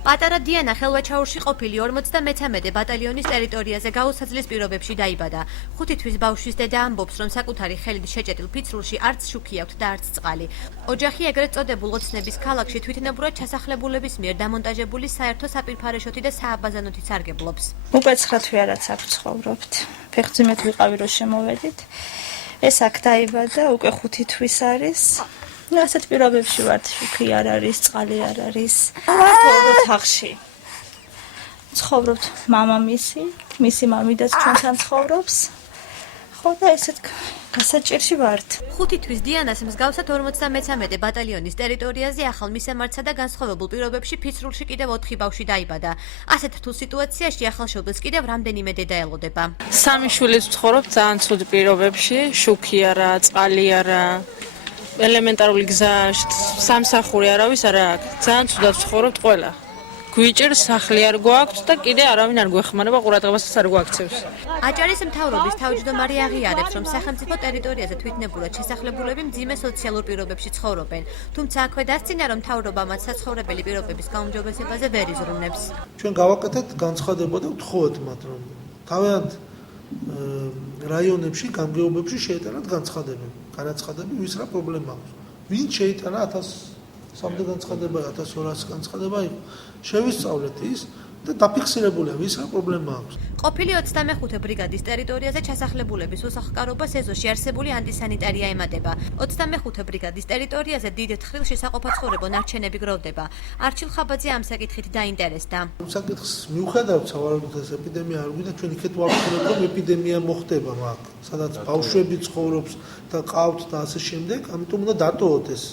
პატარა დიანა ხელვაჩაურში ყოფილი 53 ბატალიონის ტერიტორიაზე გაუსაძლის პირობებში დაიბადა. 5 თვის ბავშვის დედა ამბობს, რომ საკუთარი ხელით შეჭედილ ფიცრულში არც შუქი აქვთ და არც წყალი. ოჯახი ეგრეთ წოდებულ ოცნების ქალაქში თვითნებურად ჩასახლებულების მიერ დამონტაჟებული საერთო საპირფარეშოთი და სააბაზანოთი სარგებლობს. უკვე 9 თვე რაც აქ ცხოვრობთ. ფეხმძიმედ ვიყავი რომ შემოვედით. ეს აქ დაიბადა, უკვე 5 თვის არის. ასეთ პირობებში ვართ, შუქი არ არის, წყალი არ არის. ვართ ახში. ცხოვრობთ მამამისი, მისი მამიდაც ჩვენთან ცხოვრობს. ხო და ესეთ გასაჭირში ვართ. 5 თვის დიანას მსგავსად 53 ბატალიონის ტერიტორიაზე ახალ მისამართსა და განსხვავებულ პირობებში ფიცრულში კიდევ 4 ბავშვი დაიბადა. ასეთ რთულ სიტუაციაში ახალშობილს კიდევ რამდენიმე დედა ელოდება. 3 შვილიც ვცხოვრობ ძალიან ცუდ პირობებში, შუქი არა, წყალი არა. ელემენტარული გზა სამსახური არავის არა აქვს. ძალიან ცუდად ვცხოვრობთ ყველა. გვიჭირს სახლი არ გვაქვს და კიდე არავინ არ გვეხმარება, ყურადღებასაც არ გვაქცევს. აჭარის მთავრობის თავმჯდომარე აღიარებს, რომ სახელმწიფო ტერიტორიაზე თვითნებურად შესახლებულები მძიმე სოციალურ პირობებში ცხოვრობენ. თუმცა აქვე დასცინა, რომ მთავრობა მათ საცხოვრებელი პირობების გაუმჯობესებაზე ვერ იზრუნებს. ჩვენ გავაკეთეთ განცხადება და ვთხოვეთ მათ, რომ თავიანთ რაიონებში, გამგეობებში შეეტანათ განაცხადები, ვის რა პრობლემა აქვს. ვინ შეიტანა 1300 განცხადება, 1200 განცხადება იყო. შევისწავლეთ ის და დაფიქსირებულია, ვის რა პრობლემა აქვს. ყოფილი 25 ბრიგადის ტერიტორიაზე ჩასახლებულების უსახლკარობას ეზოში არსებული ანტისანიტარია ემატება. 25 ბრიგადის ტერიტორიაზე დიდ თხრილ შესაყოფაცხოვრებო ნარჩენები გროვდება. არჩილ ხაბაძე ამ საკითხით დაინტერესდა. საკითხს მიუხედავად სავარაუდოდ ეს ეპიდემია არ გვინდა, ჩვენ იქეთ ვაფიქრებთ, რომ ეპიდემია მოხდება მაგ, სადაც ბავშვები ცხოვრობს და ყავთ და ასე შემდეგ, ამიტომ უნდა დატოვოთ ეს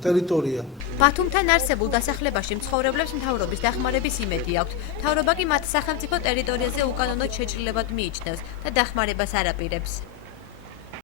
ტერიტორია. ბათუმთან არსებულ დასახლებაში მცხოვრებლებს მთავრობის დახმარების იმედი აქვთ. მთავრობა კი მათ სახელმწიფო ტერიტორიაზე უკანონოდ შეჭრილებად მიიჩნევს და დახმარებას არ აპირებს.